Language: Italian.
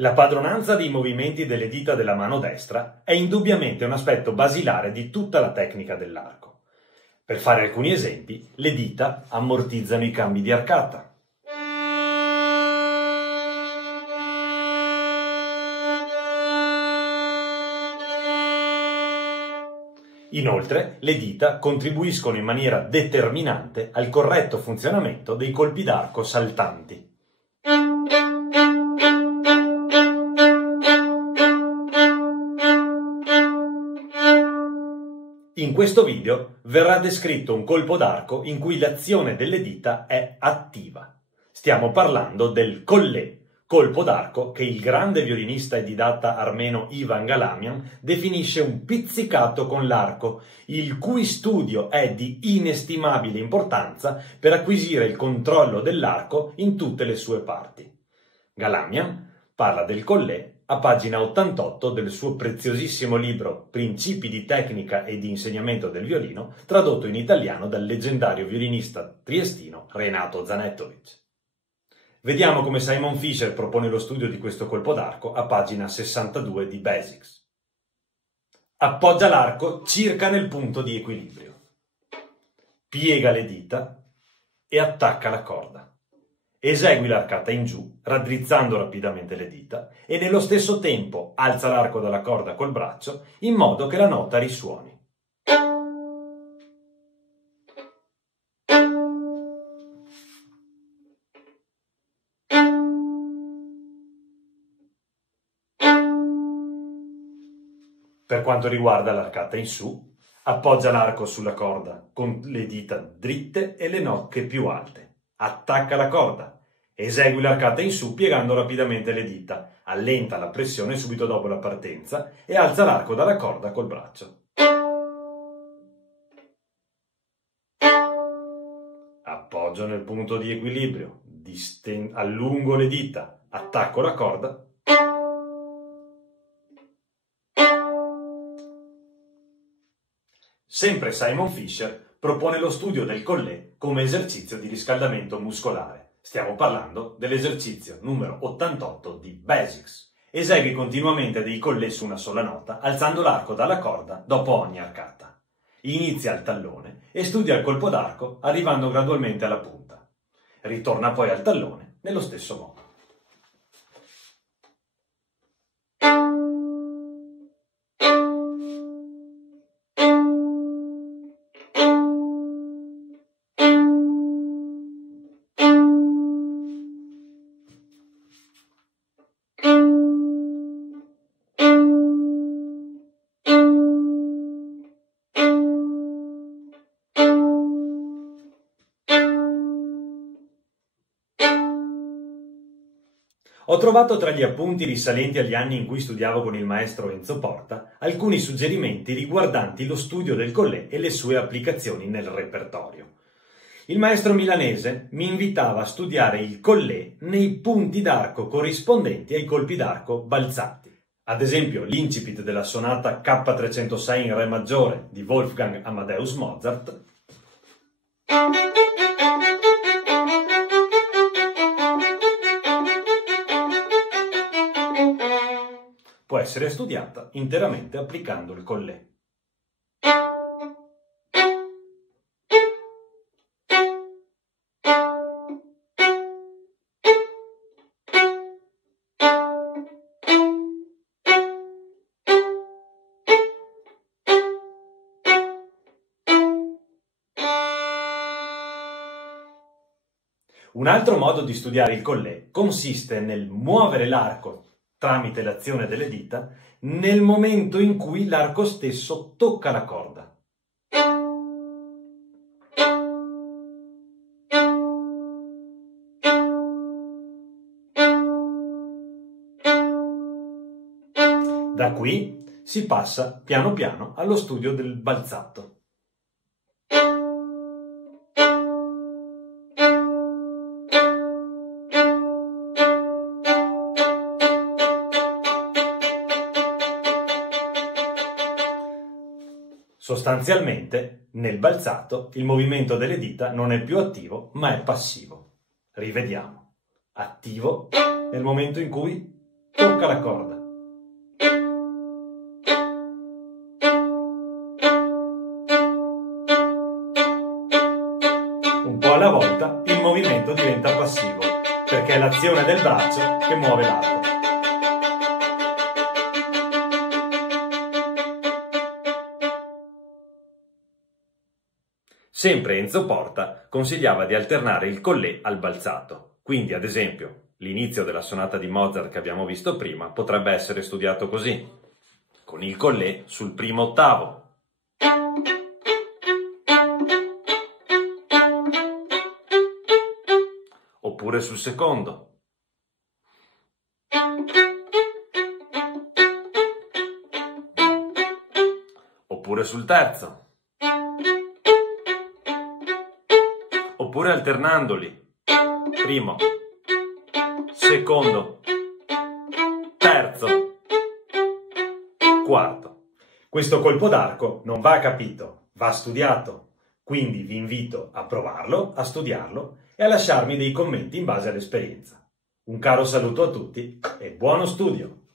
La padronanza dei movimenti delle dita della mano destra è indubbiamente un aspetto basilare di tutta la tecnica dell'arco. Per fare alcuni esempi, le dita ammortizzano i cambi di arcata. Inoltre, le dita contribuiscono in maniera determinante al corretto funzionamento dei colpi d'arco saltanti. In questo video verrà descritto un colpo d'arco in cui l'azione delle dita è attiva. Stiamo parlando del collé, colpo d'arco che il grande violinista e didatta armeno Ivan Galamian definisce un pizzicato con l'arco, il cui studio è di inestimabile importanza per acquisire il controllo dell'arco in tutte le sue parti. Galamian parla del collé a pagina 88 del suo preziosissimo libro Principi di tecnica e di insegnamento del violino, tradotto in italiano dal leggendario violinista triestino Renato Zanettovic. Vediamo come Simon Fischer propone lo studio di questo colpo d'arco a pagina 62 di Basics. Appoggia l'arco circa nel punto di equilibrio. Piega le dita e attacca la corda. Esegui l'arcata in giù, raddrizzando rapidamente le dita, e nello stesso tempo alza l'arco dalla corda col braccio, in modo che la nota risuoni. Per quanto riguarda l'arcata in su, appoggia l'arco sulla corda con le dita dritte e le nocche più alte. Attacca la corda. Esegui l'arcata in su piegando rapidamente le dita, allenta la pressione subito dopo la partenza e alza l'arco dalla corda col braccio. Appoggio nel punto di equilibrio, allungo le dita, attacco la corda. Sempre Simon Fischer propone lo studio del collé come esercizio di riscaldamento muscolare. Stiamo parlando dell'esercizio numero 88 di Basics. Esegui continuamente dei collé su una sola nota, alzando l'arco dalla corda dopo ogni arcata. Inizia al tallone e studia il colpo d'arco arrivando gradualmente alla punta. Ritorna poi al tallone nello stesso modo. Ho trovato tra gli appunti risalenti agli anni in cui studiavo con il maestro Enzo Porta alcuni suggerimenti riguardanti lo studio del collé e le sue applicazioni nel repertorio. Il maestro milanese mi invitava a studiare il collé nei punti d'arco corrispondenti ai colpi d'arco balzati. Ad esempio l'incipit della sonata K306 in Re maggiore di Wolfgang Amadeus Mozart, può essere studiata interamente applicando il collé. Un altro modo di studiare il collé consiste nel muovere l'arco tramite l'azione delle dita nel momento in cui l'arco stesso tocca la corda. Da qui si passa piano piano allo studio del balzato. Sostanzialmente, nel balzato, il movimento delle dita non è più attivo, ma è passivo. Rivediamo. Attivo nel momento in cui tocca la corda. Un po' alla volta il movimento diventa passivo, perché è l'azione del braccio che muove l'arco. Sempre Enzo Porta consigliava di alternare il collé al balzato, quindi ad esempio l'inizio della sonata di Mozart che abbiamo visto prima potrebbe essere studiato così, con il collé sul primo ottavo. Oppure sul secondo. Oppure sul terzo. Oppure alternandoli. Primo, secondo, terzo, quarto. Questo colpo d'arco non va capito, va studiato. Quindi vi invito a provarlo, a studiarlo e a lasciarmi dei commenti in base all'esperienza. Un caro saluto a tutti e buono studio!